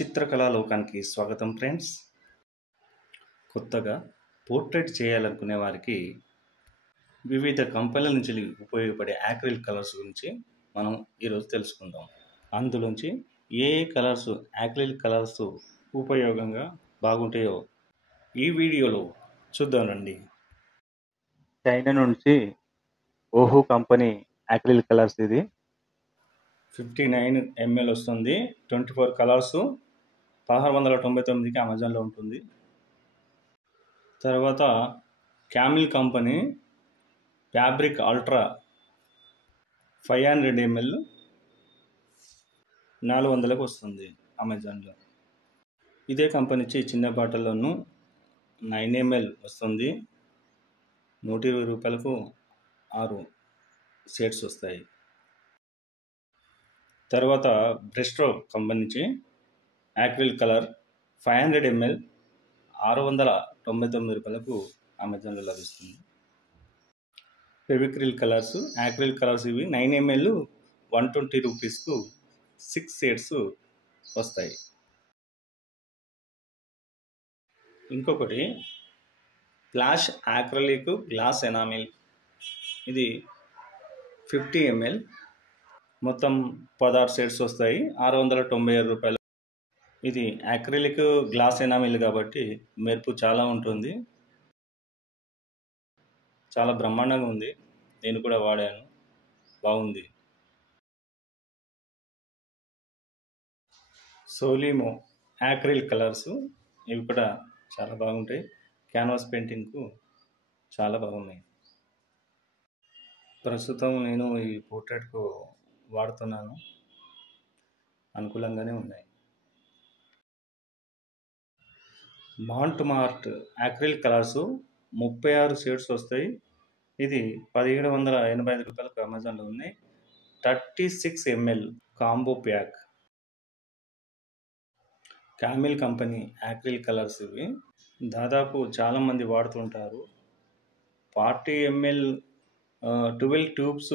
చిత్రకళా లోకానికి స్వాగతం ఫ్రెండ్స్. కొత్తగా పోర్ట్రేట్ చేయాలనుకునే వారికి వివిధ కంపెనీల నుంచి ఉపయోగపడే యాక్రిలిక్ కలర్స్ గురించి మనం ఈరోజు తెలుసుకుందాం. అందులోంచి ఏ కలర్స్ యాక్రిలిక్ కలర్స్ ఉపయోగంగా బాగుంటాయో ఈ వీడియోలో చూద్దాం రండి. చైనా నుంచి ఓహో కంపెనీ యాక్రిలిక్ కలర్స్ ఇది 59 ml వస్తుంది. 24 కలర్స్ 1699కి అమెజాన్లో ఉంటుంది. తర్వాత Camel company fabric ultra 500 ml 400కి వస్తుంది అమెజాన్లో. ఇదే కంపెనీ నుంచి చిన్న బాటిల్లోనూ 9 ml వస్తుంది. 120 రూపాయలకు 6 షేడ్స్ వస్తాయి. తర్వాత బ్రెస్ట్రో కంపెనీ నుంచి యాక్రిలిక్ కలర్ 500 ml 699 రూపాయలకు అమెజాన్లో లభిస్తుంది. ఫెవిక్రిల్ కలర్స్ యాక్రిలిక్ కలర్స్ ఇవి 9 ml 120 రూపీస్కు 6 షేడ్స్ వస్తాయి. ఇంకొకటి ఫ్లాష్ యాక్రిలిక్ గ్లాస్ ఎనామిల్, ఇది 50 ml మొత్తం 16 షేడ్స్ వస్తాయి. 697 రూపాయలు. ఇది యాక్రిలిక్ గ్లాస్ ఎనామిల్ కాబట్టి మెరుపు చాలా ఉంటుంది. చాలా బ్రహ్మాండంగా ఉంది. నేను కూడా వాడాను, బాగుంది. సోలిమో యాక్రిలిక్ కలర్స్ ఇవి కూడా చాలా బాగుంటాయి. క్యాన్వాస్ పెయింటింగ్కు చాలా బాగున్నాయి. ప్రస్తుతం నేను ఈ పోర్ట్రేట్కు వాడుతున్నాను, అనుకూలంగానే ఉన్నాయి. మాంట్ యాక్రిలిక్ కలర్స్ 36 షేడ్స్ వస్తాయి. ఇది 1785 రూపాయలకు అమెజాన్లో ఉన్నాయి. 36 ml combo pack. Camel company acrylic colours ఇవి దాదాపు చాలామంది వాడుతుంటారు. 40 ml 12 ట్యూబ్స్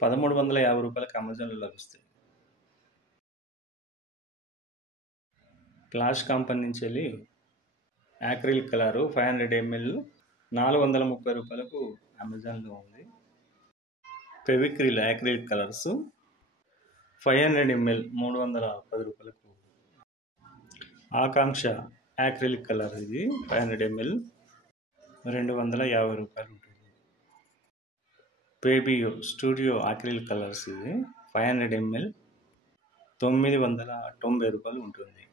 1350 రూపాయలకు అమెజాన్లో లభిస్తాయి. ఫ్లాష్ కంపెనీ నుంచి వెళ్ళి యాక్రిలిక్ కలరు 500 ml 430 రూపాయలకు అమెజాన్లో ఉంది. ఫెవిక్రిల్ యాక్రిలిక్ కలర్స్ 500 ml 310 రూపాయలకు. ఆకాంక్ష యాక్రిలిక్ కలర్ ఇది 500 ml 250 రూపాయలు ఉంటుంది. బేబియో స్టూడియో యాక్రిలిక్ కలర్స్ ఇది 500 ml 990 రూపాయలు ఉంటుంది.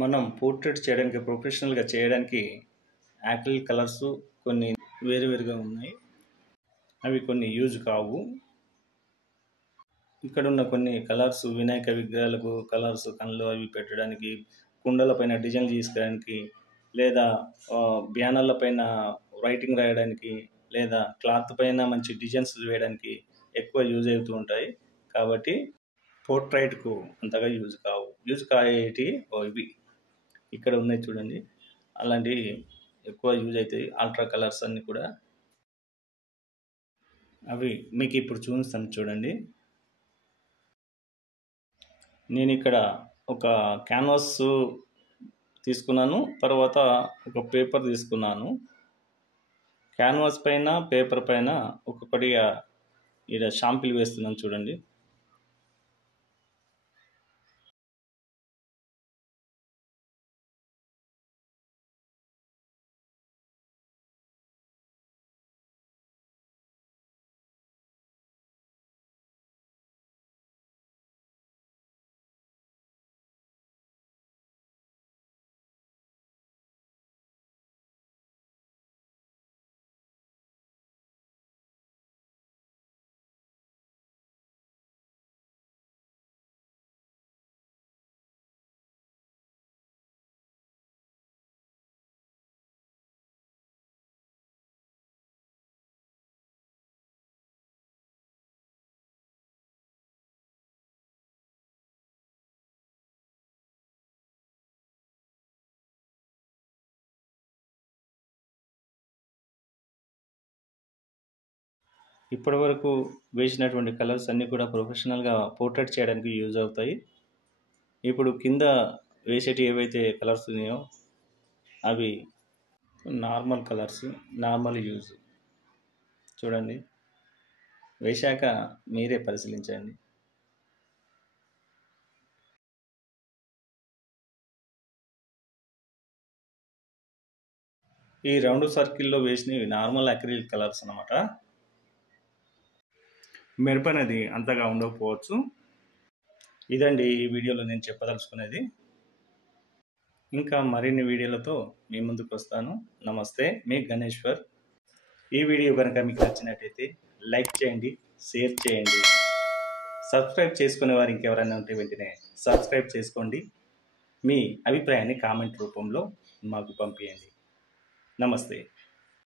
మనం పోర్ట్రేట్ చేయడానికి, ప్రొఫెషనల్గా చేయడానికి యాక్రిలిక్ కలర్స్ కొన్ని వేరువేరుగా ఉన్నాయి. అవి కొన్ని యూజ్ కావు. ఇక్కడ ఉన్న కొన్ని కలర్స్ వినాయక విగ్రహాలకు కలర్స్ కళ్ళు అవి పెట్టడానికి, కుండల పైన డిజైన్ తీసుకోవడానికి, లేదా బ్యానర్ల పైన రైటింగ్ రాయడానికి, లేదా క్లాత్ పైన మంచి డిజైన్స్ వేయడానికి ఎక్కువ యూజ్ అవుతూ ఉంటాయి. కాబట్టి పోర్ట్రైట్కు అంతగా యూజ్ కావు. యూజ్ కాయేటి ఇవి ఇక్కడ ఉన్నాయి చూడండి, అలాంటివి ఎక్కువ యూజ్ అవుతాయి. అల్ట్రా కలర్స్ అన్నీ కూడా అవి మీకు ఇప్పుడు చూపిస్తాను చూడండి. నేను ఇక్కడ ఒక క్యాన్వాస్ తీసుకున్నాను, తర్వాత ఒక పేపర్ తీసుకున్నాను. క్యాన్వాస్ పైన పేపర్ పైన ఒక్కొక్కటిగా ఇలా షాంపిల్ వేస్తున్నాను చూడండి. ఇప్పటివరకు వేసినటువంటి కలర్స్ అన్నీ కూడా ప్రొఫెషనల్గా పోర్ట్రేట్ చేయడానికి యూజ్ అవుతాయి. ఇప్పుడు కింద వేసేటి ఏవైతే కలర్స్ ఉన్నాయో అవి నార్మల్ కలర్స్, నార్మల్ యూజ్. చూడండి, వేశాక మీరే పరిశీలించండి. ఈ రౌండ్ సర్కిల్లో వేసినవి నార్మల్ అక్రిలిక్ కలర్స్ అన్నమాట. మెరుపనేది అంతగా ఉండకపోవచ్చు. ఇదండి ఈ వీడియోలో నేను చెప్పదలుచుకునేది. ఇంకా మరిన్ని వీడియోలతో మీ ముందుకు వస్తాను. నమస్తే, మీ గణేశ్వర్. ఈ వీడియో కనుక మీకు నచ్చినట్టయితే లైక్ చేయండి, షేర్ చేయండి. సబ్స్క్రైబ్ చేసుకునే వారు ఇంకెవరైనా ఉంటే వెంటనే సబ్స్క్రైబ్ చేసుకోండి. మీ అభిప్రాయాన్ని కామెంట్ రూపంలో మాకు పంపించండి. నమస్తే.